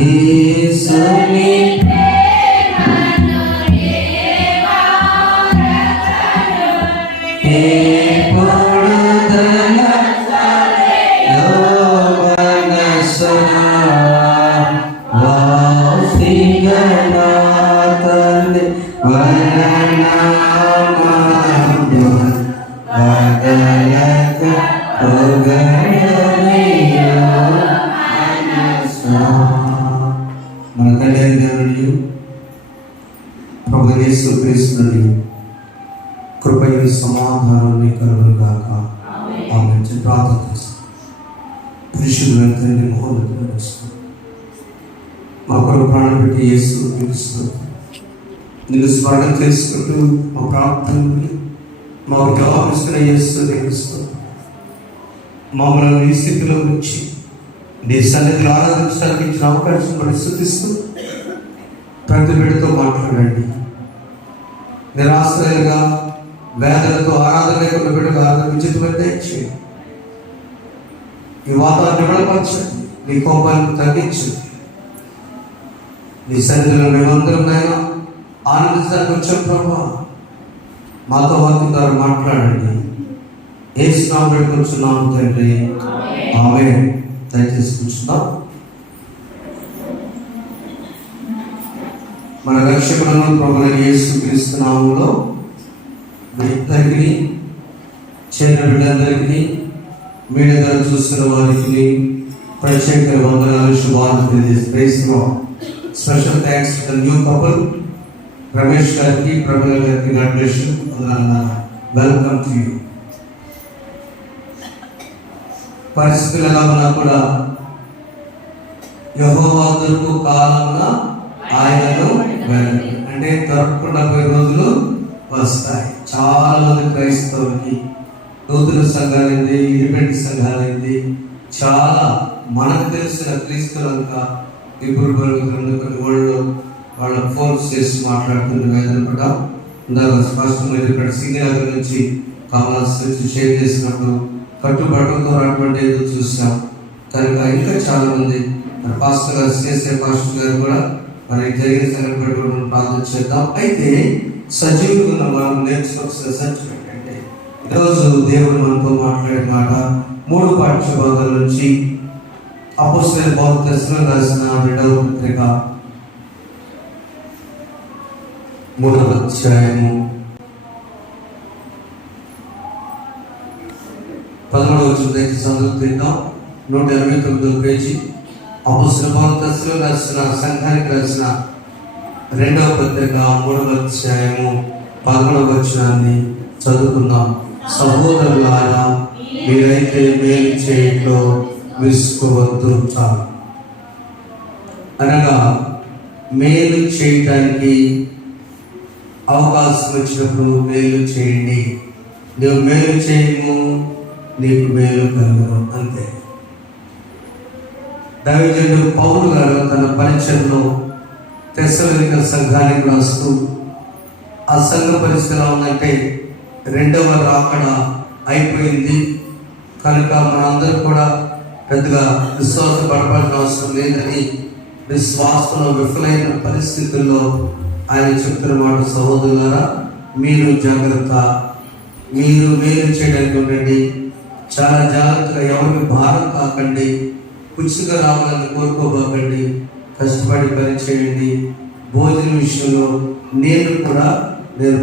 యేసుని మన తండ్రి దేవుడు ప్రభువు యేసు క్రీస్తుని కృపయు సమాధానాన్ని కలుగును గాక. ఆమేన్. ప్రార్థన చేస్తాం. పరిశుద్ధుడైన తండ్రి మహోన్నతుడైన యేసు, మా కొరకు ప్రాణం పెట్టి యేసు క్రీస్తు నిన్ను స్మరణ చేసుకుంటూ మా ప్రార్థనని మాకు జవాబిస్తున్న యేసు క్రీస్తు మమ్మల్ని ఈ స్థితిలో నుంచి నీ సన్నిధిలో ఆరాధించడానికి ఇచ్చిన అవకాశం కూడా స్తుతిస్తూ ప్రతి బిడ్డతో మాట్లాడండి. నిరాశ్రయులుగా వేదనతో ఆరాధన లేకుండా బిడ్డగా ఆరాధన విచితమైన చేయండి. ఈ వాతావరణం విడపరచండి. నీ కోపాలను తగ్గించండి. నీ సన్నిధిలో మేమందరం నైనా ఆనందించడానికి వచ్చాం ప్రభా. మాతో వాక్యం ద్వారా మాట్లాడండి. యేసు నామములో వేడుకొంచున్నాము తండ్రి. ఆమేన్. దయచేసి కూర్చుందాం. మన రక్షకులను ప్రభువైన యేసు క్రీస్తు నామములో అందరికీ, చేరిన బిడ్డలందరికీ, మీడియా ద్వారా చూస్తున్న వారికి ప్రత్యేక వందనాలు, శుభాలు తెలియజేస్తున్నాం. Special thanks to the new couple Ramesh గారికి, ప్రమీల గారికి. God bless you. Welcome to you. పరిస్థితులు ఎలా ఉన్నా కూడా యెహోవా దొరుకు కాలమున ఆయనను వెదకు అంటే దొరకకుండా పోయే రోజులు వస్తాయి. చాలా మంది క్రైస్తవులకి నూతన సంఘాలైంది, ఇండిపెండెంట్ సంఘాలైంది, చాలా మనకు తెలిసిన క్రీస్తులంతా ఇప్పుడు కొన్ని వాళ్ళు వాళ్ళ ఫోన్స్ చేసి మాట్లాడుతున్న వేదన పడ్డా. ఇందాక స్పష్టంగా ఇక్కడ సింగనగర్ నుంచి కామర్స్ నుంచి షేర్ చేసినప్పుడు కట్టుబట్టలతో అటువంటి ఏదో చూసాం. కనుక ఇంకా చాలా మంది మన పాస్టర్ గారు, సిఎస్ఐ పాస్టర్ గారు కూడా మరి జరిగిన సంగతి బట్టి మనం ప్రార్థన చేద్దాం. అయితే సజీవులుగా మనం నేర్చుకోవాల్సిన సత్యం ఏంటంటే ఈరోజు దేవుడు మనతో మాట్లాడే మాట 3 పాఠ్య భాగాల నుంచి అపోస్తలుల పౌలు తెస్సలోనికీయులకు రాసిన 2వ పత్రిక 3వ అధ్యాయము 11వ వచనం చదువుతున్నాం. 189వ పేజీ. అపోస్తలుల పౌలు తెస్సలోనికీయులకు రాసిన సంఘానికి రాసిన 2వ పత్రిక 3వ అధ్యాయము 11వ వచనాన్ని చదువుకుందాం. సహోదరులారా, మీరైతే మేలు చేయట్లో విసుకోవద్దు. చాలు అనగా మేలు చేయటానికి అవకాశం వచ్చినప్పుడు మేలు చేయండి. నువ్వు మేలు చేయము, నీకు మేలు కలుగును. అంతే. దైవజనుడు పౌలు గారు తన పరిచయంలో తెస్సలోనిక సంఘానికి రాస్తూ ఆ సంఘ పరిస్థితిలో ఉందంటే 2వ రాకడ అయిపోయింది కనుక మనందరూ కూడా పెద్దగా విశ్వాసపడవలసిన అవసరం లేదని విశ్వాసంలో విఫలైన పరిస్థితుల్లో ఆయన చెప్తున్న మాట, సహోదరులారా మీరు జాగ్రత్త, మీరు మేలు చేయడానికి ఉండండి, చాలా జాగ్రత్తగా, ఎవరికి భారం కాకండి, పుచ్చుగా రావాలని కోరుకోబోకండి, కష్టపడి పని చేయండి. భోజనం విషయంలో నేను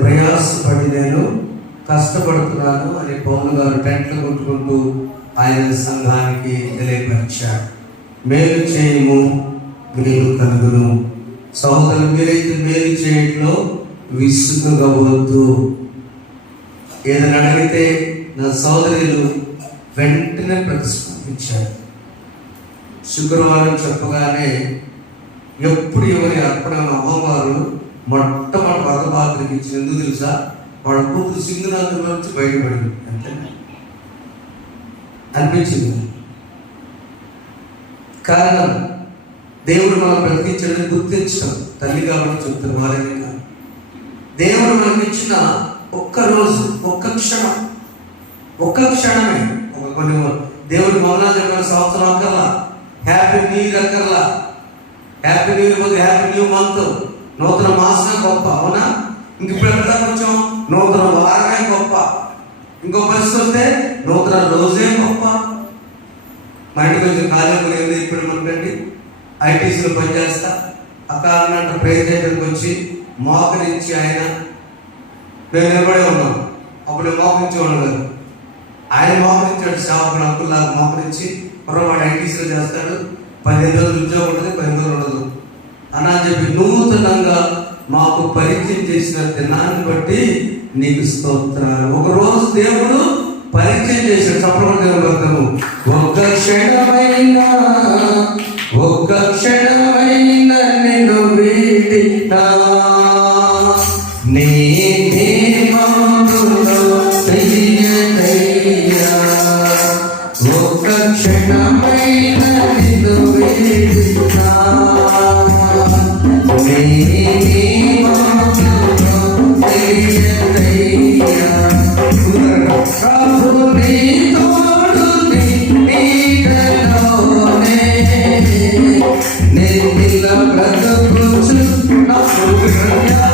ప్రయాసపడి నేను కష్టపడుతున్నాను అని పౌలు గారు టెంట్లు కొట్టుకుంటూ ఆయన సంఘానికి తెలియపరిచారు. మేలు చేయము, మేలు కలుగును. సహోదరులు, మీరైతే మేలు చేయట్లో విసుగవద్దు. ఏదైనా అడిగితే నా సోదరులు వెంటనే ప్రతిస్పందించారు. శుక్రవారం చెప్పగానే ఎప్పుడు ఎవరి అర్పణ అమ్మవారు మొట్టమొదటి వరదబాధలకు ఇచ్చిన ఎందుకు తెలుసా? వాళ్ళ కూతురు సింగనాథుల నుంచి బయటపడింది. అంతే అనిపించింది. కారణం దేవుడు మనం బ్రతికించడం గుర్తించడం. తల్లి కాబట్టి చెప్తున్న వారిని కాదు. దేవుడు మనకి ఇచ్చిన ఒక్క రోజు, ఒక్క క్షణమే కొన్ని దేవుడు మౌనా చెప్పిన సంవత్సరం అక్కర్లా, హ్యాపీ న్యూ ఇయర్ అక్కర్లా, happy new year, happy new month, నూతన మాసమే గొప్ప, అవునా? ఇంక ఇప్పుడు ఎక్కడ కొంచెం నూతన వారమే గొప్ప, ఇంకో పరిస్థితి వస్తే నూతన రోజే గొప్ప. మా ఇంటికి కొంచెం ఖాళీ ఏమి ఇప్పుడు మనకండి ఐటీసీలో పనిచేస్తా. అకారణంట ప్రేర్ దగ్గరికి వచ్చి మోకరించి ఆయన మేము నిలబడే ఉన్నాం. అప్పుడు మోకరించి ఉండదు, ఆయన మోకరించాడు. సేవకుడు అంకుల్లాగా మోకరించి కుర్రవాడు ఐటీసీలో చేస్తాడు, 15 రోజులు ఉద్యోగం ఉంటుంది, 15 రోజులు ఉండదు అని చెప్పి నూతనంగా మాకు పరిచయం చేసిన దినాన్ని బట్టి నీకు స్తోత్రాలు. ఒకరోజు దేవుడు పరిచయం చేశాడు. చప్పట్లు. ఒక్క క్షణమైనా నిన్ను వీడినా నీ నామములో తెలియదయ్యా. ఒక్క క్షణమైనా నిన్ను వీడినా నీ నామములో తెలియదయ్యా. ప్రభు నీ తోడు నీ నీడలోనే నిన్న బ్రతుకుచున్నానయ్యా.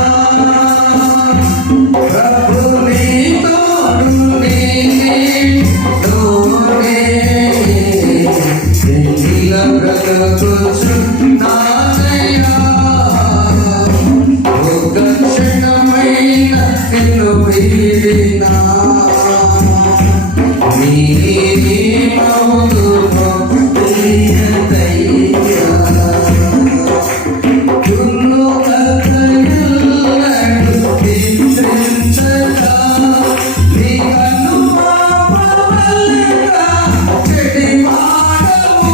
ప్రభు నీ తోడు నీ నీడలోనే నిన్న బ్రతుకుచున్నానయ్యా. ఒక క్షణమైన నిన్ను వీడినా నీ నామములో తెలియదయ్యా. దున్ను కథయల్లడు నిద్రించగా నీ కనుపాపవలెగా చెడివాడవు.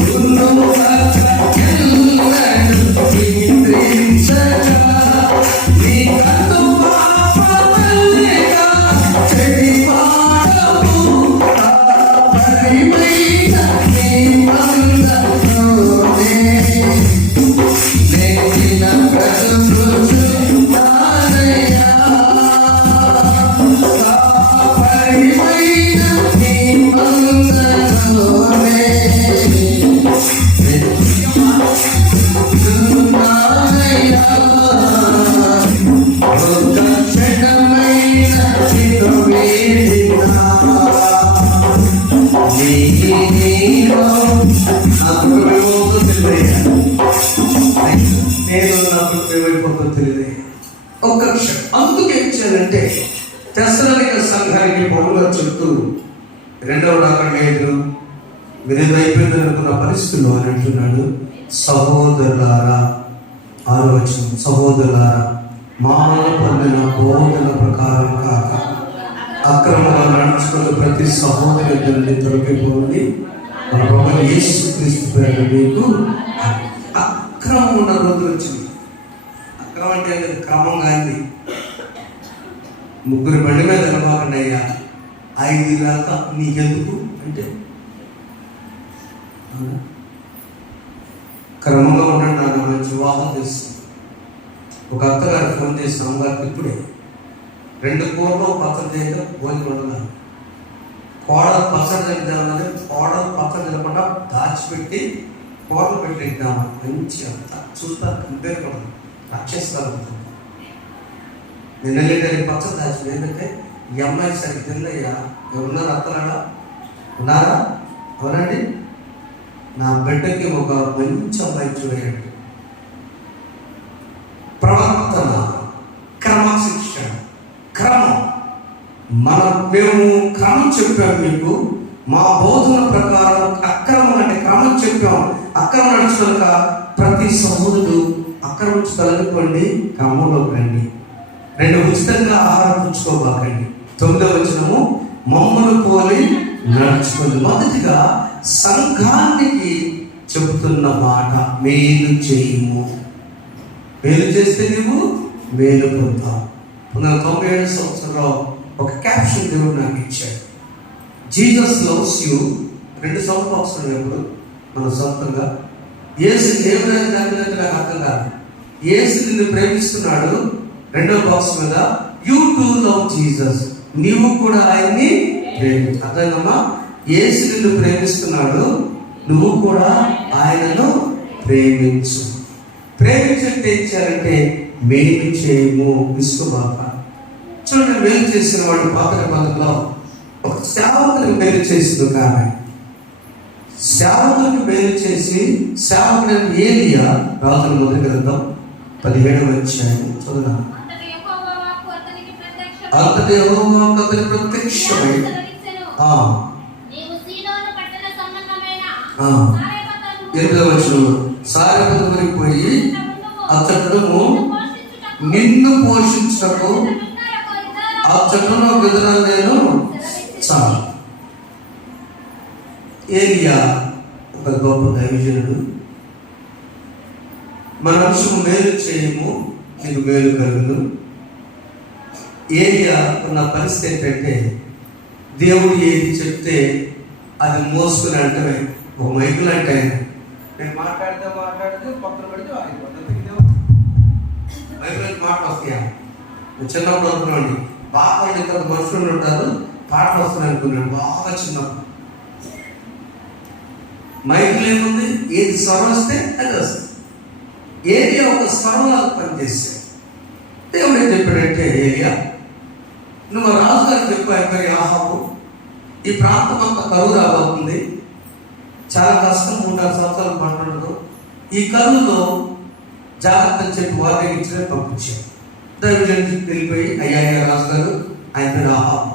దున్ను కథయల్లడు నిద్రించగా నీ కనుపాపవలెగా చెడివాడవు. పరిమైన నీ మందలోనే నేన బ్రతుకుచున్నానయ్యా. పరిమైన నీ మందలోనే నేనున్నానయ్యా. ఒక క్షణమైన నిన్ను వీడినా ఒక్క క్షణం. అందుకు ఏం చేయాలంటే తెస్సలోనిక సంఘానికి పౌలు చెప్తూ 2వ రాకడ లేదు, మీరు అయిపోయింది అనుకున్న పరిస్థితుల్లో అని అంటున్నాడు. సహోదరులారా, 6వ వచనం, సహోదరులారా మానవ పొందిన బోధన ప్రకారం కాక అక్రమంగా నడుచుకున్న ప్రతి సహోదరు నుండి తొలగిపోండి. మన ప్రభువైన యేసుక్రీస్తు పేరున మీకు అక్రమం ఉన్న రోజులు వచ్చింది. అక్రమం అంటే క్రమం కాంది. 3 బండి మీద వెళ్ళమాకండి అయ్యా, 5 దాకా నీకెందుకు అంటే క్రమంగా ఉండండి. నాకు మంచి వివాహం చేస్తుంది. ఒక అత్తగారు ఫోన్ చేసి అమ్మగారికి ఇప్పుడే 2 కూరలు పచ్చడి చేయక భోజనం ఉండదు. కోడలు పచ్చడి తింటామని కోడలు పచ్చడి తినకుండా దాచిపెట్టి కూరలు పెట్టిద్దామా మంచి అంత చూస్తా కంపేర్ కూడా రక్షిస్తారు. నేను వెళ్ళేదానికి పచ్చడి దాచి ఏంటంటే ఈ అమ్మాయి సరి తిందయ్యా, ఎవరున్నారు అత్తలాడా ఉన్నారా? అవునండి, నా బిడ్డకి ఒక మంచి అమ్మాయి చూడండి. ప్రవర్తన, క్రమశిక్షణ, క్రమం. మేము క్రమం చెప్పాము మీకు. మా బోధన ప్రకారం అక్రమం అంటే క్రమం చెప్పాం. అక్రమం నడుచుక ప్రతి సహోదరుడు అక్రమం తొలగిపోండి, క్రమంలోకి రండి. 2 ఉచితంగా ఆహారం పుచ్చుకోబాకండి. 9వ వచనము, మమ్మను పోలి నడుచుకోండి. మొదటిగా సంఘానికి చెబుతున్న మాట, మేలు చేయము. మేలు చేస్తే నువ్వు మేలు పొందుతావు. 1997 సంవత్సరంలో ఒక క్యాప్షన్ దేవుడు నాకు ఇచ్చాడు. Jesus loves you. 2 సౌండ్ బాక్సులు ఎప్పుడు మన సొంతంగా యేసు దేవుడు దాని మీద నాకు అర్థం కాదు. యేసు నిన్ను ప్రేమిస్తున్నాడు. 2వ బాక్స్ మీద యూ టు లవ్ జీసస్, నీవు కూడా ఆయన్ని ప్రేమించు. అర్థమమ్మా, యేసు నిన్ను ప్రేమిస్తున్నాడు, నువ్వు కూడా ఆయనను ప్రేమించు. ప్రేమించంటే ఏం చేయాలంటే మేలు చేయము, విసుగుబాక. చూడండి, మేలు చేసిన వాడు పాత నిబంధనలో ఒక సేవకునికి మేలు చేసింది. ఒక ఆమె సేవకునికి మేలు చేసి, సేవకుని ఏలియా రాజుల మొదటి గ్రంథం 17వ అధ్యాయం చదువుదాం. అంతటి యెహోవా అతనికి ప్రత్యక్షమై సారెపతమునికి పోయి అతడును నిన్ను పోషించటకు అతడును ఒక విధానం నేను చాలు. ఏలియా ఒక గొప్ప దైవజనుడు. మన మనుషులు మేలు చేయము, నీకు మేలు కలుగును. ఏలియా ఉన్న పరిస్థితి ఏంటంటే దేవుడు ఏది చెప్తే అది మోసుకుని అంటమే. ఒక మైకులు అంటే నేను మాట్లాడితే పక్కన పడితే మైకులు మాట వస్తాయా? చిన్నప్పుడు అనుకున్నాండి, బాగా కొంత మనుషులు ఉంటారు, పాటలు వస్తున్నాయి అనుకున్నాను బాగా చిన్నప్పుడు. మైకులు ఏముంది, ఏది స్వరం వస్తే అది వస్తుంది. ఏరియా ఒక స్వరంలాగా పనిచేస్తే దేవుడు ఏం చెప్పాడంటే, ఏరియా నువ్వు రాజుగారు చెప్పావు, మరి ఆహాబు ఈ ప్రాంతం అంతా కరువు రాబోతుంది, చాలా కష్టం, 3-6 సంవత్సరాలు మాట్లాడదు, ఈ కరువులో జాగ్రత్త చెప్పి వార్నింగ్ ఇచ్చిన పంపించాడు. దైవజనుడికి వెళ్ళిపోయి, అయ్యా రాజుగారు, ఆయన పేరు ఆహాబు,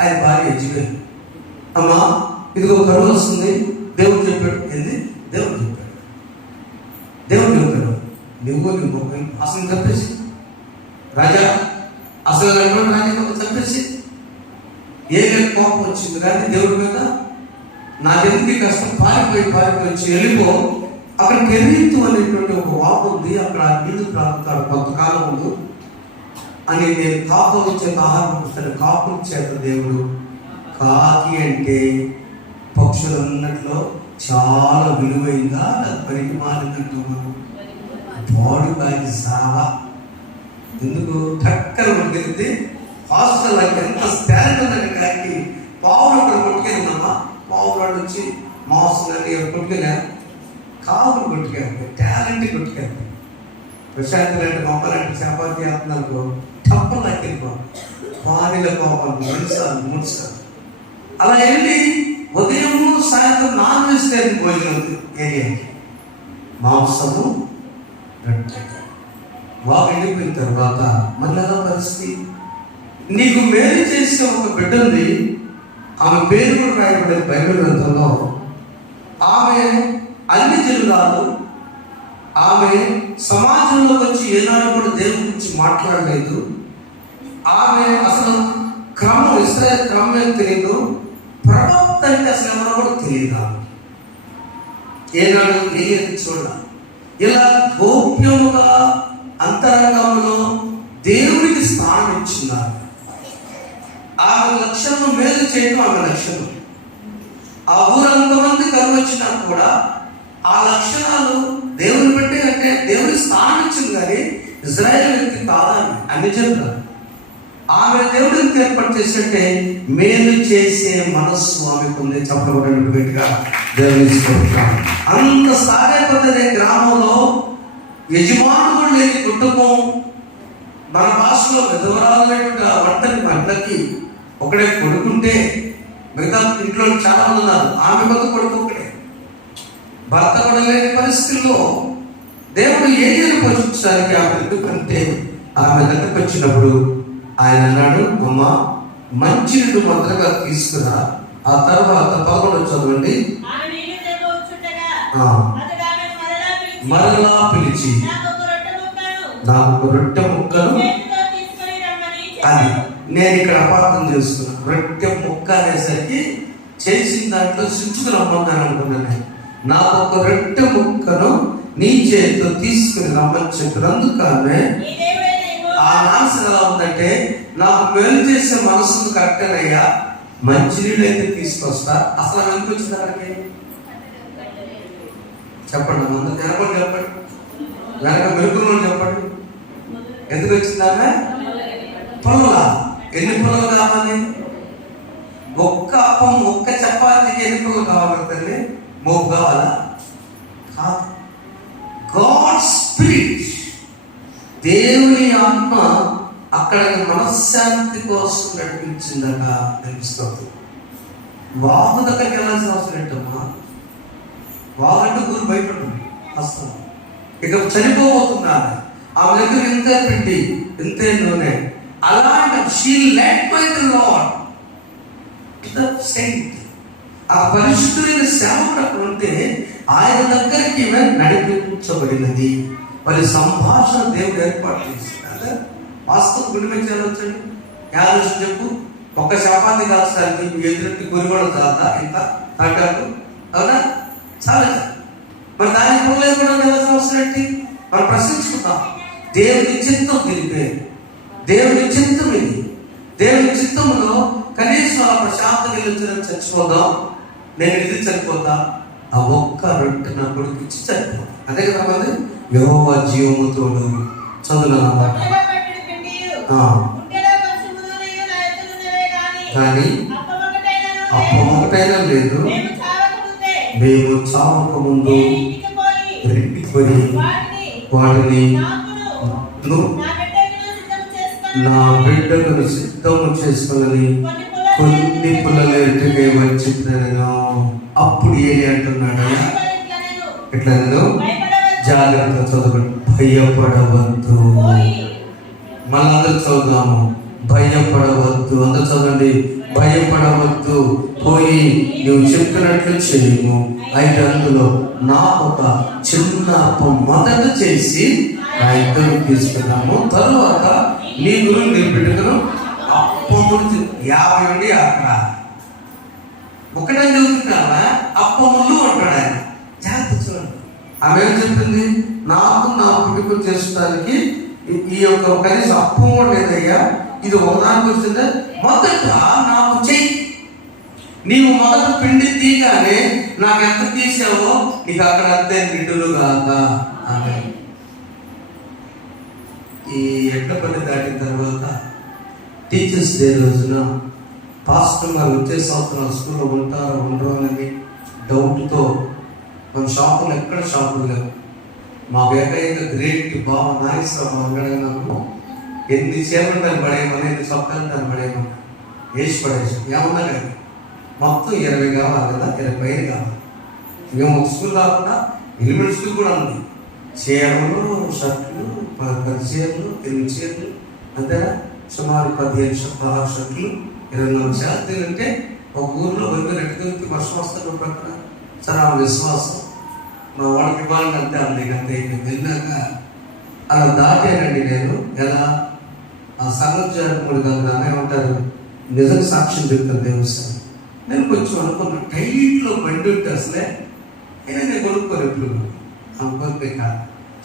ఆయన భార్య యెజబెల్, అమ్మా ఇదిగో కరువు వస్తుంది, దేవుడు చెప్పాడు. ఏంది? దేవుడు చెప్పాడు. నువ్వు అసలు చంపేసి రాజా, అసలు రాజా చంపేసి ఏ కోపం వచ్చింది కానీ దేవుడి మీద, నా ఎందుకు కష్టం, పారిపోయి వచ్చి వెళ్ళిపో, అక్కడ కెరీతు అనేటువంటి ఒక వాపు ఉంది, అక్కడ నీళ్లు త్రాగుతాడు, కొంతకాలం ఉంది అని నేను కాకులు చేత ఆహారం ఇస్తాను. కాకుల చేత దేవుడు, కాకి అంటే పక్షులు అన్నట్లో చాలా విలువైందా, పనికి మారిందంటూ బాడీ కాకి సావా ఎందుకు టక్కన పట్టుకెళ్తే హాస్టల్ ఎంత స్టాండ్ ఉందండి కాకి. పావులు అక్కడ కొట్టుకెళ్ళిందమ్మా, పావులు వచ్చి మాంసం కొట్టుకెళ్ళా, కాకులు కొట్టుకెళ్తాయి, టాలెంట్ కొట్టుకెళ్తాయి. ప్రశాంత్ లాంటి మొక్కలాంటి చపాతీ ఆత్మలకు తప్పలు లెక్కిపో వారిలో కోపాలు 2 సార్లు అలా వెళ్ళి ఉదయము సాయంత్రం నాన్ వెజిటేరియన్ భోజనం ఏరియాకి, మాంసము వాకు వెళ్ళిపోయిన తర్వాత మళ్ళీ ఎలా పరిస్థితి. నీకు మేలు చేసే ఒక బిడ్డ ఉంది, ఆమె పేరు కూడా రాయబడేది బైబిల్ గ్రంథంలో. ఆమె అన్ని జిల్లాలు, ఆమె సమాజంలోకి వచ్చి ఏనాడు కూడా దేవుని గురించి మాట్లాడలేదు. ఆమె అసలు క్రమం, ఇశ్రాయేలు క్రమం ఏం తెలియదు, ప్రవక్త అంటే అసలు ఎవరో కూడా తెలియదు. ఏనాడు ఏది చూడాలి. ఇలా గోప్యముగా అంతరంగంలో దేవుడికి స్థానం ఇచ్చినారు. ఆమె లక్ష్యం మేలు చేయడం ఆమె లక్ష్యం. ఆ ఊరంతమంది కరువు వచ్చినా కూడా ఆ లక్షణాలు దేవుని బట్టి, అంటే దేవుడికి స్థానం ఇచ్చింది. కానీ ఇజ్రాయేల్ వ్యక్తి కాదని అన్ని చెప్తారు. ఆమె దేవుడికి ఏర్పాటు చేసినట్టే మేలు చేసే మనస్సు ఆమెకు ఉంది. చెప్పబడిన గట్టిగా దేవుని అంత సాగైపోతుంది. గ్రామంలో యజమానుడు లేని కుటుంబం, మన భాషలో విధవరాలైన వంటని పంటకి ఒకడే కొడుకుంటే మిగతా ఇంట్లో చాలా మంది ఉన్నారు, ఆమె కొత్త కొడుకు ఒకటే. భర్త కూడా లేని పరిస్థితుల్లో దేవుడు ఏదైనా పోషించడానికి ఆమె ఎందుకంటే ఆమె దగ్గరకు వచ్చినప్పుడు ఆయన అన్నాడు, అమ్మ మంచి నీళ్ళు మొదలుగా తీసుకురా. ఆ తర్వాత 11 చదవండి. మరలా పిలిచి నాకు ఒక రొట్టె ముక్కను, అది నేను ఇక్కడ అపార్థం చేసుకున్నాను. రొట్టె ముక్క అనేసరికి చేసిన దాంట్లో సించుకుని రమ్మన్నాను అనుకున్నాను. నాకు ఒక రొట్టె ముక్కను నీ చేతితో తీసుకుని రమ్మని చెప్పారు. అందుకనే ఆ మనసు ఎలా ఉందంటే, నాకు మేలు చేసే మనసును కరెక్టేనయ్యా, మంచినీళ్ళు అయితే తీసుకొస్తా. అసలు ఎందుకు వచ్చింది అక్కడికి చెప్పండి, ముందు జనపడి చెప్పండి, వెనక మెరుగులు చెప్పండి. ఎందుకు వచ్చిందామె? పొలలా. ఎన్ని పొలలు కావాలి? ఒక్క అప్పం, ఒక్క చపాతీకి ఎన్ని పొలలు కావాలి? మోపు కావాలా? కాదు. దేవుని ఆత్మ అక్కడికి మనశ్శాంతి కోసం నడిపించిందట అనిపిస్తుంది. వాగు దగ్గరికి వెళ్ళాల్సిన అవసరం ఏంటమ్మా? వాగంటే గురు భయపడుతుంది అసలు. ఇక చనిపోబోతున్నారు, ఆమె దగ్గర ఇంతే పిండి ఇంతే నూనె. అలాంటి she led by the lord the Saint. ఆ పరిశుద్ధులైన సేవకుడు అక్కడ ఉంటే ఆయన దగ్గరికి ఈమె నడిపించబడినది. మరి సంభాషణ దేవుడు ఏర్పాటు చేస్తున్నాడు. వాస్తవం గుడిమెచ్చి వెళ్ళొచ్చండి. ఆలోచన చెప్పు, ఒక్క చపాతి కాల్చడానికి ఎదురెట్టి గురిగొడ చాలదా? ఇంత తగ్గారు అవునా? చాలా. మరి దానికి పొగలేదు కూడా వెళ్ళాల్సిన అవసరం ఏంటి? మనం ప్రశ్నించుకుంటాం. దేవుని చిత్తం తెలిపే, దేవుని చిత్తం ఇది. దేవుని చిత్తంలో కనీసం ఆ ప్రశాంతంగా వెళ్ళొచ్చిన చచ్చిపోదాం, నేను ఇది చనిపోతా, ఆ ఒక్క రొట్టె నా కొడుకు ఇచ్చి చనిపోతాం. అదే కదా మరి యెహోవా జీవముతోడు చదువులన్నమాట. కానీ అప్పం ఒకటైనా లేదు, మేము చావక ముందు రెట్టిపోయి వాటిని నా బిడ్డలను సిద్ధము చేసుకుని కొన్ని పుల్లలు ఎట్టుకే వచ్చిందనను. అప్పుడు ఏలి అంటున్నాడు, ఇట్లా నేను జాగ్రత్త చదవండి, భయపడవద్దు. మళ్ళీ అందరూ చదువుదాము, భయపడవద్దు. అందరూ చదవండి, భయపడవద్దు, పోయి నువ్వు చెప్పినట్లు చేయము. అయితే అందులో నాకు ఒక చిన్న అప్పం మొదట చేసి నా ఇద్దరు తీసుకున్నాము, తరువాత నీ గురువు నీ బిడ్డను అప్పములు 50 నుండి అక్కడ ఒకటే చదువుతున్నావా? అప్పములు అంటాడు ఆయన. జాగ్రత్త చూడండి. ఆమె ఏం చెప్పింది? నాకు నా పుట్టుకు చేసుకోవడానికి ఈ యొక్క కనీసం అప్పం కూడా లేదయ్యా, ఇది ఒకదానికి వచ్చిందే, మొదట నాకు చెయ్యి. నీవు మొదట పిండి తీగానే నాకు ఎంత తీసావో నీకు అక్కడ అంతే నిండులు కాక. ఆమె ఈ ఎడ్లపల్లి దాటిన తర్వాత టీచర్స్ డే రోజున పాస్టర్ గారు వచ్చే సంవత్సరం స్కూల్లో ఉంటారో ఉండరో అని డౌట్తో మన షాపులు ఎక్కడ షాపులు లేవు. మాకు ఏకైక గ్రేట్ బావ నాగేశ్వరరావు అన్నాడు, నాకు ఎన్ని చీరలు దాన్ని పడేయమని, ఎన్ని చొక్కాలు దాన్ని పడేయమని వేసి పడేసాం. ఏమన్నా కానీ మొత్తం 20 కావాలి కదా, 20 పైన కావాలి. మేము ఒక స్కూల్ కాకుండా ఎలిమెంట్ స్కూల్ కూడా ఉంది. చీరలు, షర్ట్లు, 10 చీరలు, 8 చీరలు, అంతేనా? సుమారు 15 షర్ట్లు, 24 శాస్త్రీలు. అంటే ఒక ఊర్లో 2 వర్షం వస్తారు ప్రక్కన. సరే ఆ విశ్వాసం మా వాళ్ళకి ఇవ్వాలని అంతే అంది. అంతే అయిపోయింది. వెళ్ళాక అలా దాటానండి నేను. ఎలా ఆ సంగతి కదా ఏమంటారు, నిజం సాక్ష్యం చెప్తాను దేవస్థానం. నేను కొంచెం అనుకున్నా, టైట్లో బండి ఉంటే అసలే నేను కొనుక్కోను ఎప్పుడు అనుకోతే కాదు.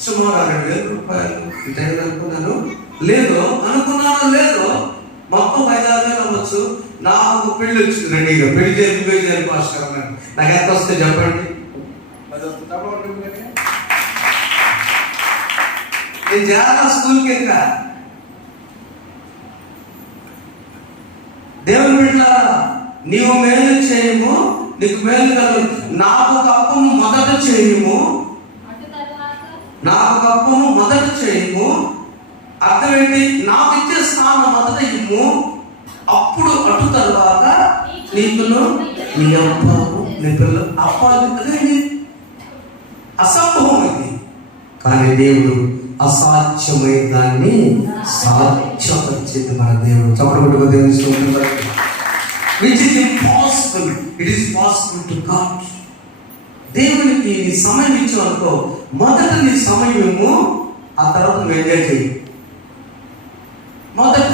సుమారు 6,000 రూపాయలు ఈ టైంలో అనుకున్నాను. లేదో అనుకున్నానో లేదో మొత్తం 5-6 అవ్వచ్చు. నాకు పెళ్లి వచ్చింది రెడీగా. పెళ్లి చేయాలి పాస్టర్ అన్నాడు. నాకు ఎంత వస్తే చెప్పండి. నేను జాగ్రత్త స్కూల్కి ఇంకా దేవుని బిడ్డలారా, నీవు మేలు చేయము, నీకు మేలు కలుగు. నాకు ఒక అప్పము మొదట చేయము, నాకు ఒక అప్పము మొదట చేయము. అర్థం ఏంటి? నాకు ఇచ్చే స్థానం మొదట ఇమ్ము, అప్పుడు అటు తర్వాత నీకును నీ అప్పాలు నీ పిల్లలు అప్పాలు. అదేంటి? అసంభవం ఇది. కానీ దేవుడు అసాధ్యమైన దాన్ని సాధ్యపరిచేది మన దేవుడు. చప్పట్లు దేవుడు. Which is impossible, it is possible to God. దేవునికి నీ సమయం ఇచ్చావనుకో, మొదట నీ సమయము, ఆ తర్వాత నువ్వు ఎంజాయ్ చేయి. మొదట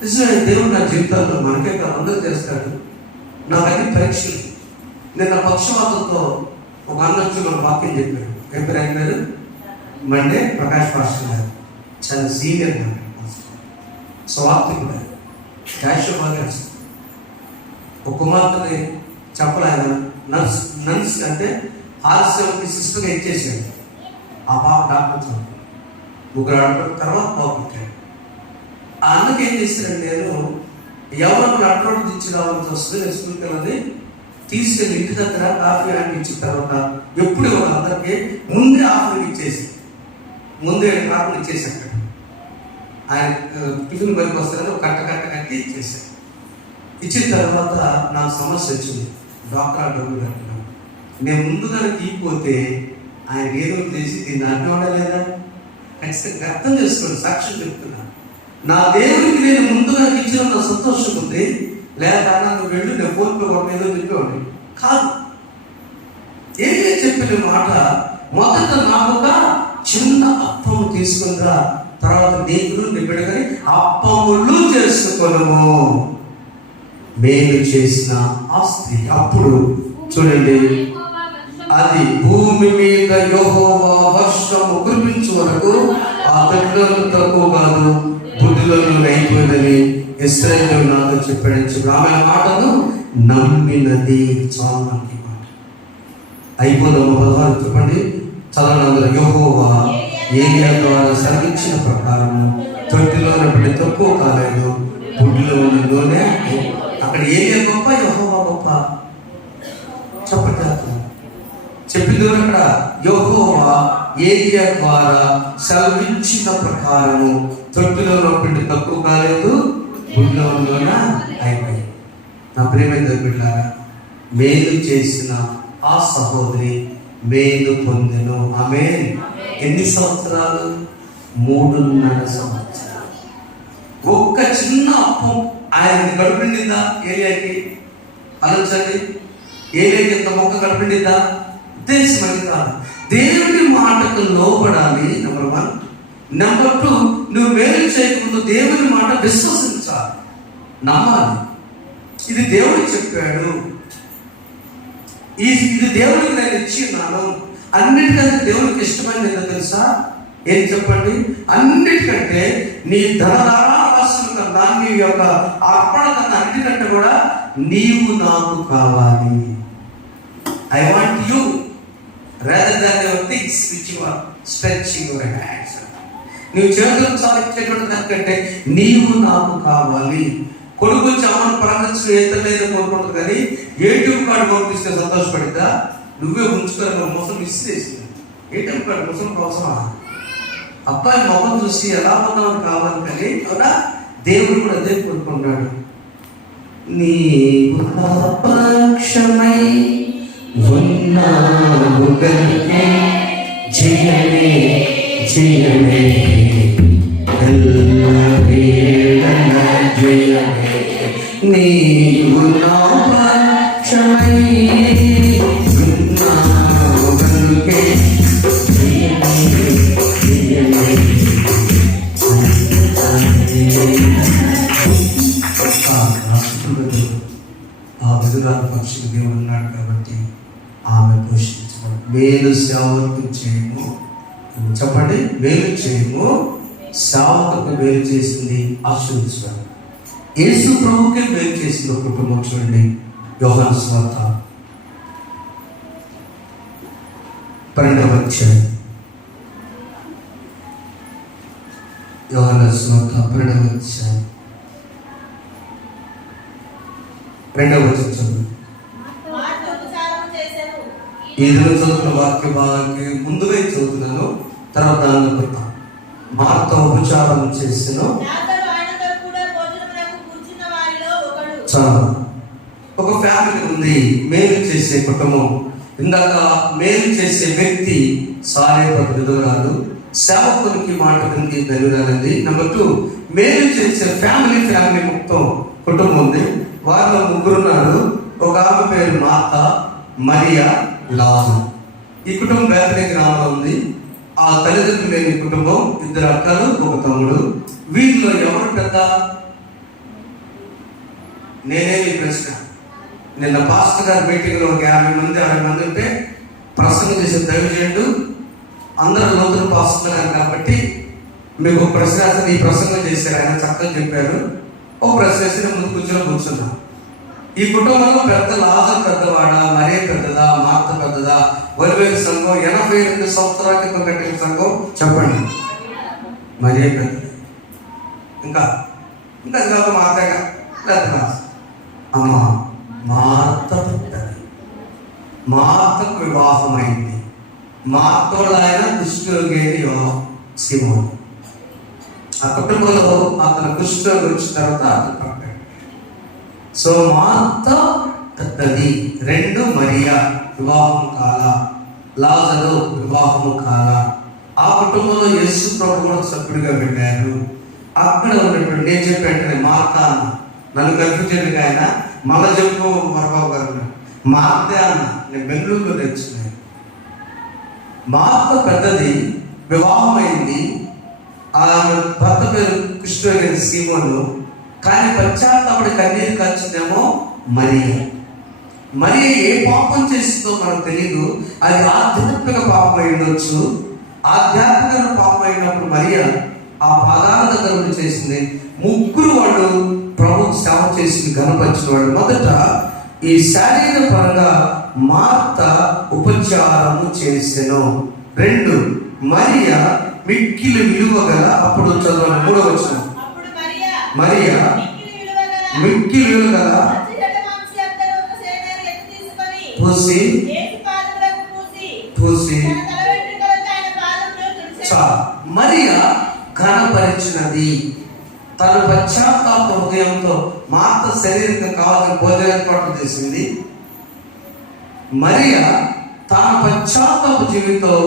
నిజమే. దేవుడు నా జీవితంలో మనకే అందరూ చేస్తాడు. నాకు అన్ని పరీక్షలు. నేను నా పక్షవాతంతో ఒక అన్నొచ్చి మన వాక్యం చెప్పాడు. ఎప్పుడు అయినారు మండే ప్రకాష్ పాస్టర్ గారు, చాలా సీనియర్ స్వార్థకుడు, క్యాష్ బాగా ఒక కుమార్తెని చెప్పలేదు. నర్స్ అంటే ఆర్సీకి సిస్టర్గా ఇచ్చేసాడు. ఆ పాప డాక్టర్ చదువు 3 ఆడపడి తర్వాత పాప పెట్టాడు. ఆ అన్నకి ఏం చేశాడు, నేను ఎవరు అడ్రోడ్ ఇచ్చి రావాల్సి వస్తుంది, నేను స్కూల్కి వెళ్ళని తీసుకెళ్ళి ఇంటి దగ్గర కాఫీ ఆంటీ ఇచ్చిన తర్వాత ఎప్పుడు అందరికీ ముందే ఆఫర్ ఇచ్చేసి ముందే ప్రార్థన ఇచ్చేసాడు. ఆయన టిఫిన్ బయటకు వస్తారని కట్ట కట్టి ఇచ్చేసాడు. ఇచ్చిన తర్వాత నాకు సమస్య వచ్చింది. డాక్టర్ డబ్బులు కట్టినాను. నేను ముందుగా తీయకపోతే ఆయన ఏదో చేసి దీన్ని అర్థం లేదా? ఖచ్చితంగా అర్థం చేసుకోండి. సాక్ష్యం చెప్తున్నా. నా దేవుడికి నేను ముందుగా ఇచ్చిన నా సంతోషం ఉంది. లేదా నువ్వు వెళ్ళు, నేను ఫోన్పే కొట్టలేదో చెప్పేవాడిని కాదు. ఏమే చెప్పిన మాట, మొదట నాకు ఒక చిన్న అప్పము తీసుకుందా, తర్వాత నీకు నీ బిడ్డని అప్పములు చేసుకొనుము. మేలు చేసిన ఆ స్త్రీ అప్పుడు చూడండి, అది భూమి మీద యెహోవా వర్షము కురిపించు వరకు ఆ తొట్టిలో తక్కువ కాదు, బుద్ధిలో అయిపోయిందని ఇశ్రాయేలు నాతో చెప్పాడు. ఆమె మాటను నమ్మినది. చాలా మంది మాట అయిపోదాము. 16 చెప్పండి, చదవనందులో యెహోవా ఏలియా ద్వారా సెలవిచ్చిన ప్రకారము తొట్టిలో బిడ్డ తక్కువ కాలేదు, బుడ్డిలో ఉన్నలోనే. అక్కడ ఏలియా గొప్ప, యెహోవా గొప్ప? చెప్పట్లేదు. చెప్పింది అక్కడ యెహోవా ఏలియా ద్వారా సెలవిచ్చిన ప్రకారము తొట్టిలో బిడ్డ తక్కువ కాలేదు, బుడ్డిలో ఉన్నలోనే అయిపోయింది. నా ప్రియమైన బిడ్డలారా, మేలు చేసిన ఆ సహోదరి మేలు పొందెను. ఆమేన్. ఎన్ని సంవత్సరాలు? 3.5 సంవత్సరాలు. ఒక్క చిన్న అప్పం ఆయన గడిపిండిందా ఏలియాకి? ఆలోచించండి. ఏలియాకి ఎంత మొక్క గడిపిండిందా? ఉద్దేశమని కాదు. దేవుడి మాటకు లోబడాలి. నెంబర్ 1. నెంబర్ 2, నువ్వు మేలు చేయకముందు దేవుని మాట విశ్వసించాలి, నమ్మాలి. ఇది దేవుడు చెప్పాడు, ఇది దేవుడికి నేను ఇచ్చిన్నాను. అన్నిటికంటే దేవుడికి ఇష్టమైనది ఏంటో తెలుసా? ఏం చెప్పండి? అన్నిటికంటే నీ ధనరాశుల కన్నా, నీ యొక్క అర్పణ కన్నా, అన్నిటికంటే కూడా నీవు నాకు కావాలి. I want you rather than your things which you are stretching your hands. నీవు చేతులకు సాధించేటువంటి దానికంటే నీవు నాకు కావాలి. కొడుకు చామను ప్రార్థించు ఏతలేదు కోరుకుంటుంది, కానీ ఏటీఎం కార్డు పంపిస్తే సంతోషపడిందా? నువ్వే ఉంచుకొని మోసం ఇచ్చేసింది. ఏటీఎం కార్డు మోసం కోసమా? అబ్బాయి మొహం చూసి ఎలా ఉన్నామని కావాలి, కానీ అవునా? దేవుడు కూడా అదే కోరుకున్నాడు. నీవు నా పక్షమై ఉన్నావు గనుకే జయమే జయమే ఎల్లవేళలా జయమే. నీవు నా పక్షమై ఉన్నావు గనుకే జయమే జయమే. ఆ విధురాల పక్షులు దేవుడు ఉన్నాడు కాబట్టి ఆమె పోషించబడి మేలు సేవకు చేయము. చెప్పండి, మేలు చేయము. సేవకు మేలు చేసింది ఆశీర్వదించారు. యేసు ప్రభుకే మేలు చేసిన కుటుంబం చూడండి. యోహాను సువార్త 12వ అధ్యాయం. యోహాను సువార్త 12వ అధ్యాయం 2వ వచనం. ఇది చదువుతున్న వాక్య ముందుగా చదువుతున్నాను, తర్వాత దానిలో పెడతాను. మార్త ఉపచారం చేసిన చాలా ఒక ఫ్యామిలీ ఉంది, మేలు చేసే కుటుంబం. ఇందాక మేలు చేసే వ్యక్తి సారేపటి విధురాలు, సేవకునికి మాట వింది ధనురాలంది. నెంబర్ 2, మేలు చేసే ఫ్యామిలీ మొత్తం కుటుంబం ఉంది. వారిలో 3 ఉన్నారు. ఒక ఆమె పేరు మార్త, మరియా, లాజరు. ఈ కుటుంబం బేతనీ గ్రామంలో ఉంది. ఆ తల్లిదండ్రులు లేని కుటుంబం, 2 అక్కలు, 1 తమ్ముడు. వీరిలో ఎవరు పెద్ద? నేనే ఈ ప్రశ్న. నిన్న పాస్టర్ గారి మీటింగ్లో ఒక 50 మంది 60 మంది ఉంటే ప్రసంగం చేసే దైవజనుడు అందరూ నూతన పాస్టర్ గారు కాబట్టి మీకు ఒక ప్రశ్న వేస్తే ఈ ప్రసంగం చేశారు. ఆయన చక్కగా చెప్పారు. ఒక ప్రశ్న వేసి ముందు కూర్చున్నా. ఈ కుటుంబంలో పెద్ద లాజరు పెద్దవాడా, మరే పెద్దదా, మార్త పెద్దదా? వరివేలు సంఘం 82 సంవత్సరాల క్రితం కట్టిన సంఘం చెప్పండి. మరే పెద్దది. ఇంకా కాదు మార్తగా లేదా? అమ్మ మార్త పెద్దది. మార్తకు వివాహం అయింది. మార్తోళ్ళు ఆయన దుష్టులోకి సీమోను. ఆ కుటుంబంలో అతను కుష్ఠరోగి వచ్చిన తర్వాత అతను పడ్డాడు. సో మార్త పెద్దది, 2 మరియా వివాహం కాల, లాజరు వివాహము కాల. ఆ కుటుంబంలో యేసు ప్రభు కూడా సభ్యుడిగా పెట్టారు. అక్కడ ఉన్నటువంటి నేను చెప్పాను మార్త అన్న, నన్ను కన్ఫ్యూజన్గా ఆయన మళ్ళా చెప్పు మరబాబు గారు మార్త అన్న, నేను బెంగళూరులో తెచ్చుకున్నాను. మార్త పెద్దది, వివాహం అయింది. ఆమె భర్త పేరు కుష్ఠరోగి సీమోను. కానీ పశ్చాత్తాపడి కన్నీరు కాచిందేమో మరియా. మరియా ఏ పాపం చేస్తుందో మనకు తెలియదు. అది ఆధ్యాత్మిక పాపం అయి ఉండొచ్చు. ఆధ్యాత్మిక పాపం అయినప్పుడు మరియా ఆ పాదాల దగ్గర ఉండి చేసింది. 3 వాళ్ళు ప్రభు సేవ చేసి గణపరిచిన వాళ్ళు. మొదట ఈ శారీర పరంగా మార్త ఉపచారము చేసెను. 2 మరియా మిక్కిలి విలువ గల, అప్పుడు చదవాలి 3వ వచనం, మరియా మిక్కిలి విలువ గల పూసి మరియా ఘనపరిచినది. తన పశ్చాత్తాప హృదయంతో మార్త శరీరంగా కావాలని భోజన ఏర్పాటు చేసింది. మరియా తన పశ్చాత్తాప జీవితం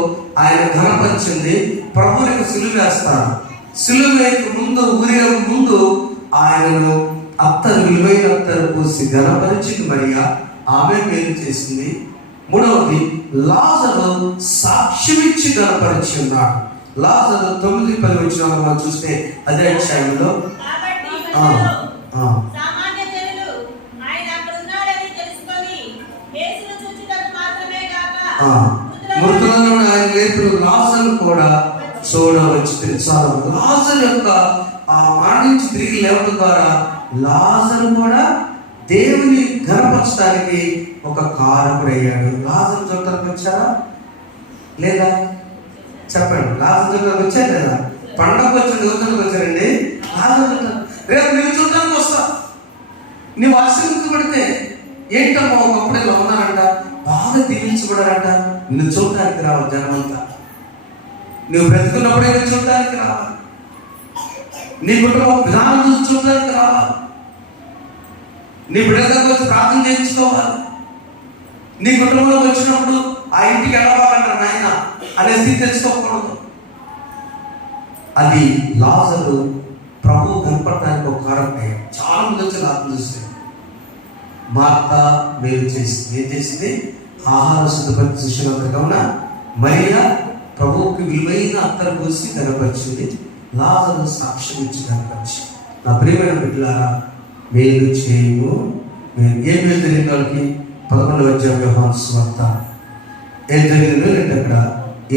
ఆయన ఘనపరిచింది. ప్రభువునికి సిలువ వేస్తాడు. సిలువకు ముందు, ఊరేగింపు ముందు ఆయనను అత్తరు, విలువైన అత్తరు పూసి ఘనపరిచింది మరియా. ఆమె మేలు చేసింది. 3వది లాజరు సాక్ష్యమిచ్చి ఘనపరిచి ఉన్నాడు. లాజరు 9-10 వచనాలు మనం చూస్తే అదే అధ్యాయంలో మృతులలో ఆయన లేపిన లాజరు కూడా చూడవచ్చు. తెలుసారు లాజరు యొక్క ఆ మరణించి తిరిగి లేవడం ద్వారా లాజరు కూడా దేవుని ఘనపరచడానికి ఒక కారకుడు అయ్యాడు. లాజరు చూడటానికి వచ్చారా లేదా చెప్పండి? లాజరు చూడటానికి వచ్చారు లేదా? పండగకు వచ్చిన యువతలకు వచ్చారండి. లాజరు రేపు నేను చూడటానికి వస్తా. నీవు ఆశీర్వదించబడితే ఏంటమ్మా ఒకప్పుడు ఇలా ఉన్నారంట, బాగా దీవించబడారంట. నిన్ను చూడటానికి రావాలి జనమంతా. నువ్వు బ్రతుకున్నప్పుడే నేను చూడటానికి రావాలి. నీ కుటుంబం విధానం చూసి చూడటానికి రావాలి. నీ బిడ్డలకు వచ్చి ప్రార్థన చేయించుకోవాలి. నీ కుటుంబంలోకి వచ్చినప్పుడు ఆ ఇంటికి వెళ్ళవాలంటారు నాయన అనే స్థితి తెచ్చుకోకూడదు. అది లాజరు ప్రభు కనపడటానికి ఒక కారణం. చాలా మంది వచ్చి లాభం చూస్తే మార్త మేలు చేసింది. ఏం చేసింది? ఆహార శుద్ధపరిచి శిష్యులందరూ కావున మరియా ప్రభువుకి విలువైన అత్తరు పూసి కనపరిచింది. లాజరు సాక్ష్యం ఇచ్చి కనపరిచి. నా ప్రియమైన బిడ్డలారా, మేలు చేయము. ఏం మేలు జరిగిన వాళ్ళకి 11వ అధ్యాయం యోహాను సువార్త ఏం జరిగిందో అంటే అక్కడ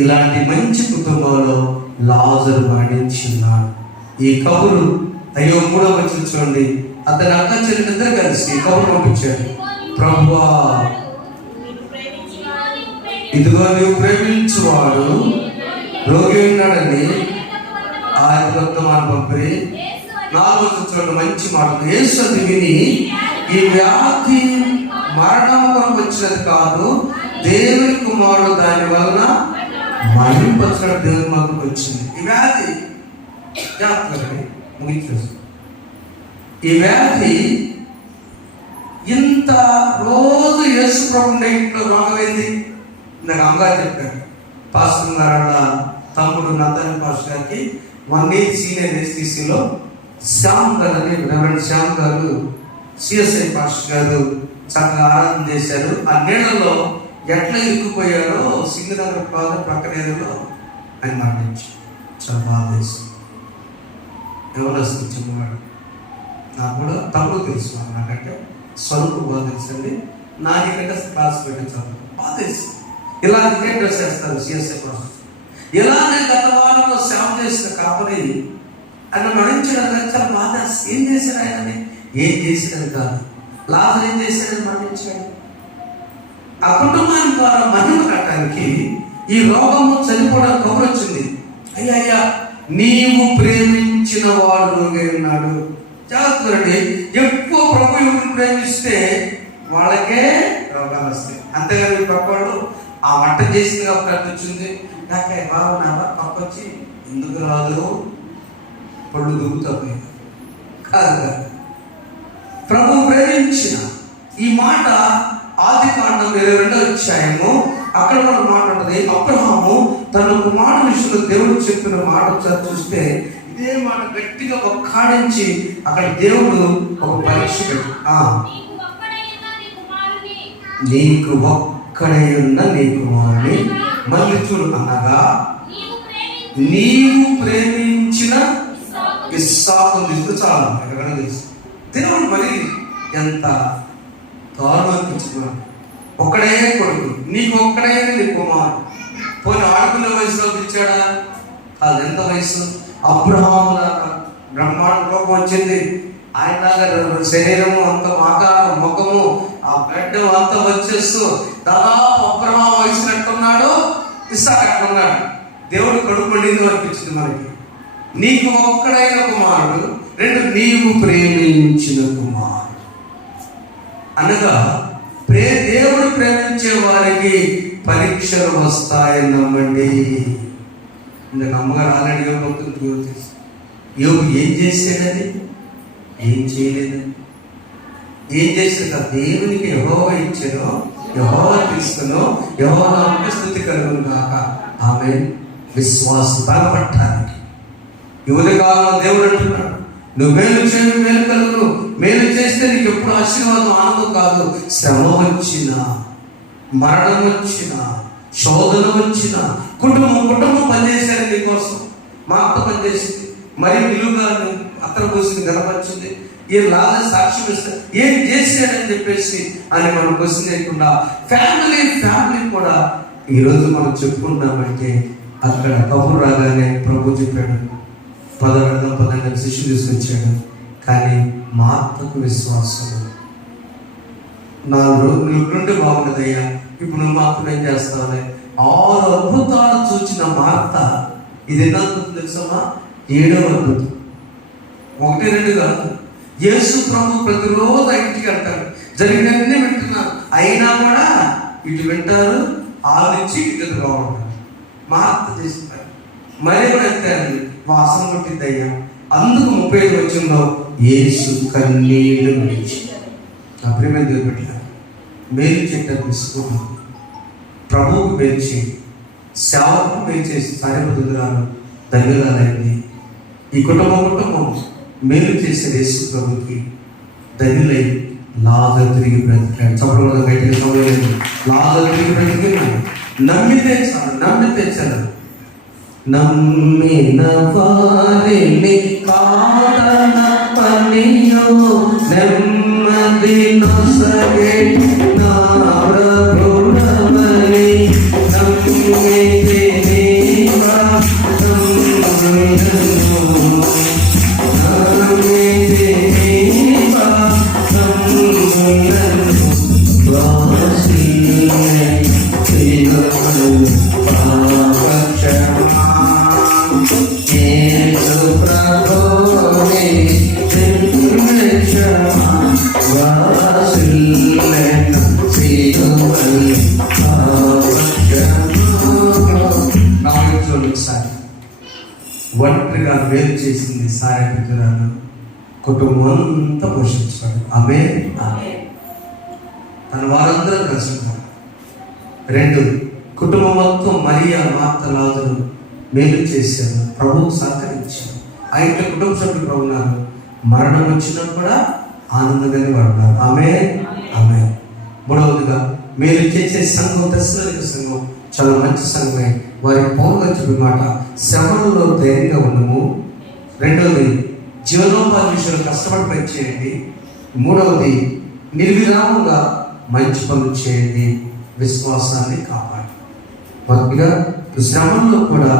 ఇలాంటి మంచి కుటుంబంలో లాజరు మరణించున్నాడు. ఈ కబురు అయ్యో 3వ వచనం చూడండి. అతని అక్క చెల్లెలిద్దరు కలిసి కబురు పంపించాడు. ప్రభువా, ఇదిగో నీవు ప్రేమించువాడు రోగి ఉన్నాడని ఆయన వర్తమానం పంపి 4వ వచనంలో మంచి మాటలు. యేసు అది విని, ఈ వ్యాధి మరణం కొరకు వచ్చినది కాదు, దేవుని కుమారుడు దాని వలన మహింపరచడం దేవుని మాకు వచ్చింది. ఈ వ్యాధి ముగించేసి, ఈ వ్యాధి ఇంత రోజు యేసు ప్రభు ఇంట్లో రోగమైంది. నాకు అమ్మగారు చెప్పారు. పాస్టర్ గారు తమ్ముడు నతన్ పాస్టర్ గారికి 1 year సీనియర్ ఎస్టీసీలో శ్యామ్ గారు అని రెవరెండ్ శ్యామ్ గారు సిఎస్ఐ పాస్టర్ గారు చక్కగా ఆరాధన చేశారు. ఆ నీళ్ళలో ఎట్లా ఇరుక్కుపోయారో సింగనగర్ ప్రక్కనేదో ఆయన మరణించారు. చాలా బాధ వేసింది. ఎవరు చిన్నవాడు నాకు కూడా తమ్ముడు తెలుసు. నాకంటే స్వరూపు బాగా తెలుసండి. నాకంటే క్లాస్ పెట్టి చదువు బాధ వేసింది. ఇలా డ్రెస్ చేస్తారు సిఎస్ఐ ప్రాసెస్. ఇలానే గత వారంలో సేవ చేసిన కాపరి ఆయన మరణించడం చాలా బాధ. ఏం చేశాడు ఆయనని? ఏం చేశాడు కాదు, లాజరు ఏం చేశాడని మరణించాడు. ఆ కుటుంబాన్ని ద్వారా మహిమ కట్టడానికి ఈ రోగము చనిపోవడానికి కబురు వచ్చింది. అయ్యా నీవు ప్రేమించిన వాడు రోగి ఉన్నాడు. జాగ్రత్త, ఎక్కువ ప్రభు ఎవరిని ప్రేమిస్తే వాళ్ళకే రోగాలు వస్తాయి. అంతేగాని పక్కవాడు ఆ వంట చేసింది కాబట్టి వచ్చింది నాకే బాగున్నావా పక్కొచ్చి ఎందుకు రాదు? పళ్ళు దూకుతాయి కాదు. ప్రభు ప్రేమించిన ఈ మాట ఆదికాండం 22వ అధ్యాయము అక్కడ మనకు మాట్లాడుతుంది. అబ్రహాము తన కుమారుడు విషయంలో దేవుడు చెప్పిన మాట చూస్తే ఇదే మాట గట్టిగా ఒక్కాడించి అక్కడ దేవుడు ఒక పరీక్ష పెట్టి, నీకు ఒక్కడే ఉన్న నీ కుమారుని మళ్ళీ చూడు, అనగా నీవు ప్రేమించిన ఇస్సాకును తీసుకు చాలు. ఎక్కడైనా తెలుసు దేవుడు మరి ఎంత దారుణం. ఒక్కడే కొడుకు, నీకు ఒక్కడే నీ కుమారుడు. పోనీ ఆడుకునే వయసులో ఇచ్చాడా? అది ఎంత వయసు? అబ్రహాము బ్రహ్మాండ రూపం వచ్చింది. ఆయన శరీరము అంత ఆకారం, ముఖము, ఆ బ్లడ్ అంతా వచ్చేస్తూ దాదాపు అబ్రహాము వయసునట్టున్నాడు, ఇస్సాకు అట్టున్నాడు. దేవుడు కడుపు పండింది అనిపించింది మనకి. నీకు ఒక్కడైన కుమారుడు, రెండు నీవు ప్రేమించిన కుమారుడు. అనగా దేవుడు ప్రేమించే వారికి పరీక్షలు వస్తాయని నమ్మండి. ఇందుకు అమ్మగారు ఆల్రెడీ యోగు ఏం చేశాడని? ఏం చేయలేదని. ఏం చేశాడు? దేవునికి యెహోవా ఇచ్చానో, యెహోవా తీసుకునో, యెహోవా స్తుతి కలుగును గాక. ఆమె విశ్వాసం బలపడటానికి యువతకాలంలో దేవుడు అంటున్నాడు, నువ్వు మేలు చేయు మేలు కలుగును. మేలు చేస్తే నీకు ఎప్పుడు ఆశీర్వాదం ఆనందం కాదు. శ్రమ వచ్చినా, మరణం వచ్చినా, శోధన వచ్చినా, కుటుంబం పనిచేశారు నీకోసం. మా అత్త పనిచేసింది, మరి నిలువుగా అత్తర పోసింది, గనపరిచింది. ఏం లాగా సాక్ష్యం ఇస్తారు, ఏం చేశాడని చెప్పేసి అని మనం క్వశ్చన్ చేయకుండా ఫ్యామిలీ కూడా ఈరోజు మనం చెప్పుకుంటామంటే అక్కడ కబురు రాగానే ప్రభు చెప్పాడు, 12 శిష్యులు తీసుకొచ్చాడు. కానీ మా అత్తకు విశ్వాసం, 4 రోజులు ఇప్పుడుంటే బాగుండదయ్యా, ఇప్పుడు నువ్వు మా అత్తను ఏం చేస్తావులే. 6 అద్భుతాలు చూసిన మా అత్త ఇది ఎన్నో అద్భుతం తెలుసమ్మా? 7వ అద్భుతం. 1, 2 కాదు. యేసు ప్రభు ప్రతిరోజు ఇంటికి వెళ్తారు, జరిగినన్నీ వింటున్నారు. అయినా కూడా ఇటు వింటారు, ఆలోచించి ఇటు బాగుంటారు. మా అత్త చేస్తారు. మరి కూడా ఎత్తారు, వాసన పుట్టిందయ్యా. అందుకు 35 వచనంలో యేసు కన్నీళ్లు విడిచి అప్రియమైన దేవుని బిడ్డలారా, మేలు చేయటం తీసుకున్నాం. ప్రభువుకు మేలు చేయి, సేవకు మేలు చేసి సాయపడుతున్నారు. ధన్యురాలైంది ఈ కుటుంబం మేలు చేసే యేసు ప్రభుకి ధన్యులై లాగా తిరిగి బ్రతికాడు. చప్పటి బయటకు సమయం లాగా తిరిగి బ్రతికినాడు. నమ్మితే చాలు. నమ్మిన వారిని కాదన పనియో నెమ్మది నొసగే నా ప్రభుడవని నమ్మితే నీవా ఒంటరిగా మేలు చేసింది సాయపుత్రురాలు, కుటుంబం అంతా పోషించాడు. ఆమె తన వారందరూ కలుసుకున్నారు. 2 కుటుంబం మొత్తం మరియా, మార్త, లాజరు మేలు చేశారు. ప్రభువు సహకరించారు. ఆ ఇంట్లో కుటుంబ సభ్యులు ఉన్నారు. మరణం వచ్చినా కూడా ఆనందంగానే పడుతున్నారు. ఆమె 3వదిగా మేలు చేసే సంఘం, దశలోనిక సంఘం చాలా మంచి సంఘమే. వారి పౌరుగా చెప్పిన మాట, శ్రమలలో ధైర్యంగా ఉండము. 2వది జీవనోపాధి విషయంలో కష్టపడి పని చేయండి. 3వది నిర్విరామంగా మంచి పనులు చేయండి, విశ్వాసాన్ని కాపాడు. మొదటిగా శ్రమంలో కూడా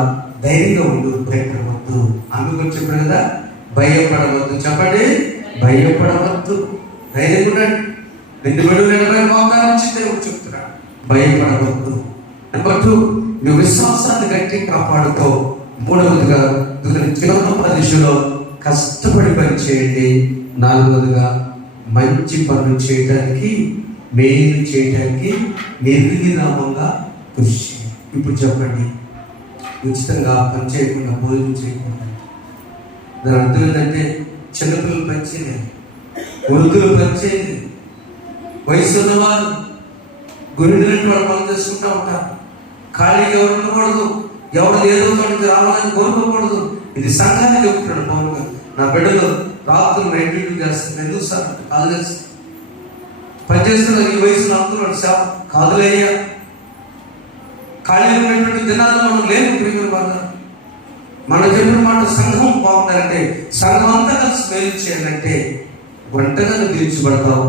ధైర్యంగా ఉండు, భయపడవద్దు. అందుకు చెప్పాడు కదా, భయపడవద్దు. చెప్పండి, భయపడవద్దు. ధైర్యంగా ఉండండి. 2 మోకాల నుంచి దేవుడు చెప్తున్నాడు, భయపడవద్దు. నెంబర్ 2, నువ్వు విశ్వాసాన్ని గట్టి కాపాడుకో. 3వదిగా జీవనోపాధి దిశలో కష్టపడి పని చేయండి. 4వదిగా మంచి పనులు చేయడానికి, మేలు చేయడానికి నిర్విరామంగా కృషి చేయండి. ఇప్పుడు చెప్పండి, ఉచితంగా పని చేయకుండా, భోజనం చేయకుండా. దాని అర్థం ఏంటంటే చిన్నపిల్లలు పనిచేయలేదు, వృద్ధులు పనిచేయలేదు, వయసు ఉన్నవారు గురిడినట్టు వాళ్ళు పని చేసుకుంటూ ఉంటారు. ఖాళీగా ఎవరు ఉండకూడదు, ఎవరు ఏదో చోటికి రావాలని కోరుకోకూడదు. ఇది సంఘాన్ని చెప్తున్నాడు పవన్ గారు. నా బిడ్డలు రాత్రులు నైట్ డ్యూటీ చేస్తారు, ఎందుకు సార్ కాదు చేస్తారు, పనిచేస్తున్న ఈ వయసులో అందులో సేవ కాదులేయ్యా. ఖాళీ ఉన్నటువంటి దినాలు మనం లేము ప్రియమైన వాళ్ళు. మనం చెప్పిన మాట సంఘం బాగుండాలంటే, సంఘం అంతా కలిసి మేలు చేయాలంటే ఒంటరిగా తీర్చిపడతావు,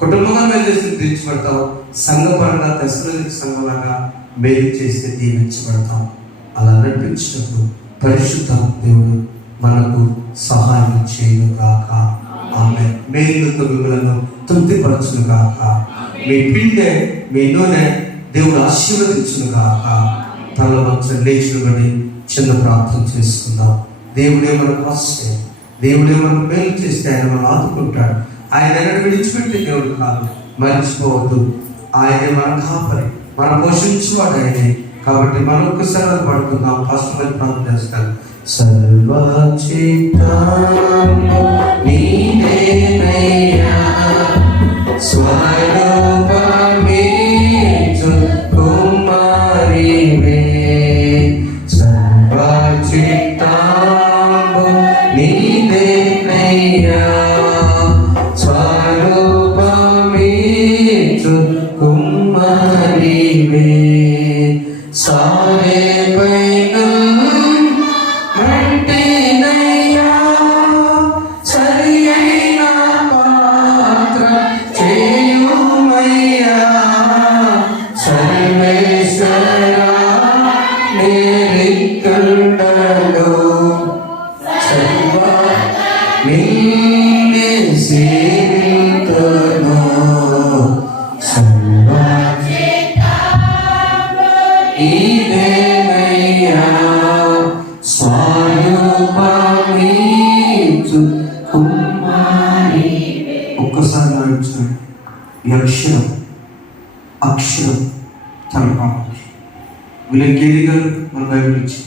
కుటుంబంగా మేలు చేసి తీర్చిపడతావు, సంఘపరంగా దశరథి సంఘంలాగా మేలు చేస్తే దీవించబడతాం. అలా నడిపించినప్పుడు పరిశుద్ధ దేవుడు మనకు సహాయం చేయను గాక. ఆమె మేలుతో మిమ్మల్ని తృప్తిపరచును గాక. మీ పిండే మీ నూనె దేవుడు ఆశీర్వదించును గాక. తల వంచని లేచినబడి చిన్న ప్రార్థన చేసుకుందాం. దేవుడే మనకు వస్తే, దేవుడే మనకు మేలు చేస్తే ఆయన మనం ఆదుకుంటాడు. ఆయన ఎన్నడూ విడిచిపెట్టే దేవుడు కాదు, మర్చిపోవద్దు. ఆయనే మన కాపరి, మన పోషించేవాడు ఆయనే. కాబట్టి మనం ఒక్కసారి పడుతున్నాం, ఫస్ట్ ప్రార్థన చేస్తాను. సర్వచిత్తాము నీవేనయ్యా, స్వరూపమీచు కుమారివే. సర్వచిత్తాము నీవేనయ్యా, స్వరూపమీచు కుమారివే. సారే పైన రంటేనయ్యా, సరి అయిన పాత్ర చేయుమయ్యా. సర్వేశ్వరా నేరికండలో సర్వ నిన్నే సేవింతును. సర్వ ఇదేనయ్యా, స్వరూపమీచు కుమారి. ఒక్కసారి నడుచుకోండి. ఈ అక్షరం తలపాలి. విలకేరి గారు మన బైబిల్ ఇచ్చి,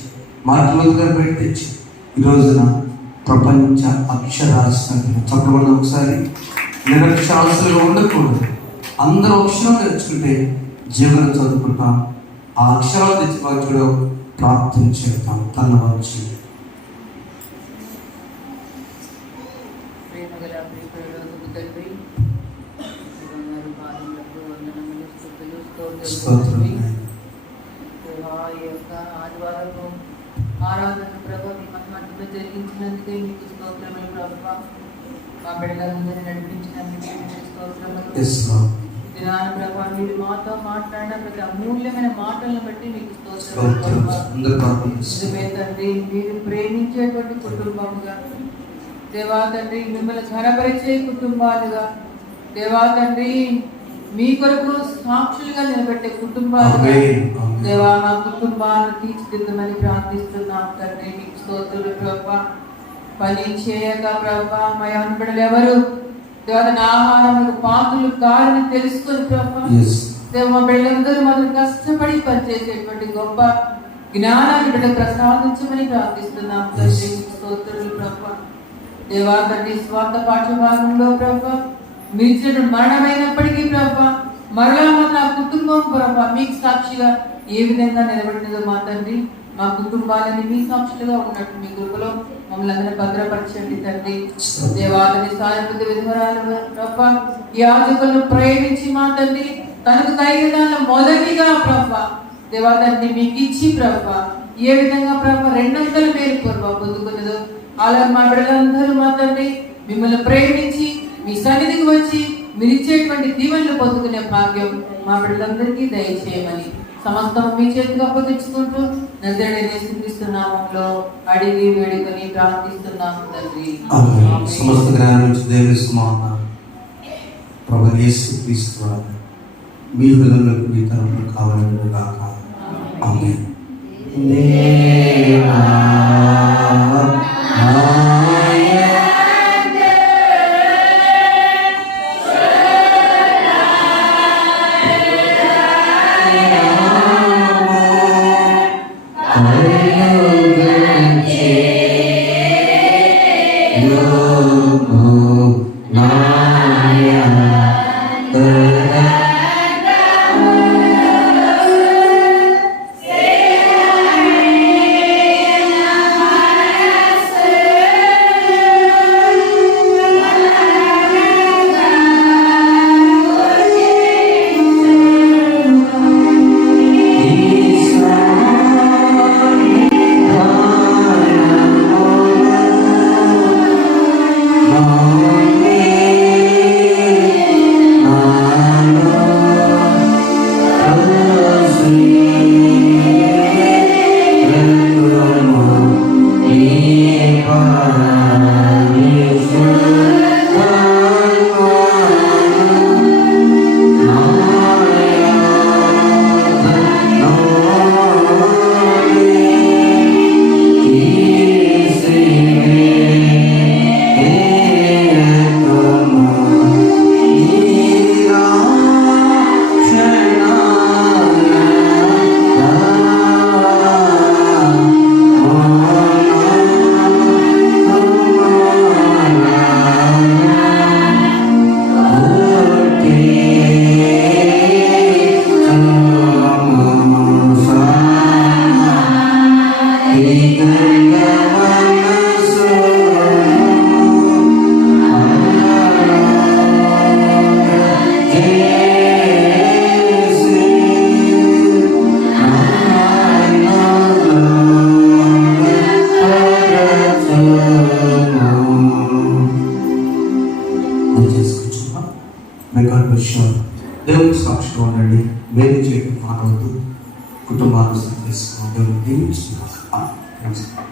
మార్కులు గారు బయట తెచ్చి ఈ రోజున ప్రపంచ అక్షరాస్యత చక్కబడి. ఒకసారి నిరక్షరాస్యులుగా ఉండకూడదు, అందరూ అక్షరం నేర్చుకుంటే జీవనం చదువుకుంటాం. ఆ అక్షరాలు తెచ్చిపరచడం ప్రార్థన చేద్దాం. తనవచ్చు ఆరాధన ప్రభావ మీ మధ్యలో జరిగించినందుకే మీకు స్తోత్రములు ప్రభువా. మా బిడ్డలందరినీ నడిపించినందుకే మీకు స్తోత్రములు. దినాన ప్రభావ మీరు మాతో మాట్లాడిన ప్రతి అమూల్యమైన మాటలను బట్టి మీకు స్తోత్రములు. నిజమే తండ్రి, మీరు ప్రేమించేటువంటి కుటుంబముగా దేవా తండ్రి, మిమ్మల్ని ఘనపరిచే కుటుంబాలుగా దేవా తండ్రి, మీ కొరకు సాక్షులుగా నిలబెట్టే కుటుంబాలుగా దేవా మా కుటుంబాలను తీర్చిదిద్దమని ప్రార్థిస్తున్నాం తండ్రి. మీకు స్తోత్రులు ప్రభా. పని చేయక ప్రభా మా అనబడలు ఎవరు దేవత ఆహారములకు పాత్రలు కారని తెలుసుకొని ప్రభా దేవ మా బిడ్డలందరూ మొదలు కష్టపడి పనిచేసేటువంటి గొప్ప జ్ఞానాన్ని బిడ్డ ప్రసాదించమని ప్రార్థిస్తున్నాం తండ్రి. మీకు స్తోత్రులు ప్రభా. దేవా తండ్రి, స్వార్థ పాఠ్యభాగంలో ప్రభా మీరు మరణమైనప్పటికీ ప్రభా మరలా మా కుటుంబం ప్రభా మీకు సాక్షిగా ఏ విధంగా నిలబడినదో మా తండ్రి, మా కుటుంబాలని మీ సాక్షులుగా ఉన్నట్టు మీ కృపలో మమ్మల్ని అందరూ భద్రపరచండి తండ్రి. దేవాలని సాయంత్ర విధవరాలు ప్రభా యాజకులను ప్రేమించి మా తండ్రి తనకు కలిగిన దానిలో మొదటిగా ప్రభా దేవాదాన్ని మీకు ఇచ్చి ప్రభా ఏ విధంగా ప్రభా 200 మేలు ప్రభా పొందుకున్నదో అలా మా బిడ్డలందరూ మా తండ్రి మిమ్మల్ని ప్రేమించి మీ సన్నిధికి వచ్చి మీరు ఇచ్చేటువంటి దీవెనలు పొందుకునే భాగ్యం మా బిడ్డలందరికీ దయచేయమని సమస్తం మీ చేతికి అప్పగించుకుంటూ నజరేయుడైన యేసుక్రీస్తు నామములో అడిగి వేడుకొని ప్రార్థిస్తున్నాము తండ్రి. సమస్త జ్ఞానం నుంచి దేవుని సుమాన ప్రభువు యేసుక్రీస్తు వారు మీ హృదయంలోకి మీ తరపున కావాలని గాక. ఆమేన్. దేవుని సాక్షిగా ఉండండి. వేరు చేయడం మానవద్దు. కుటుంబాన్ని తీసుకోండి. దేవుని దీవించుకుంటారు.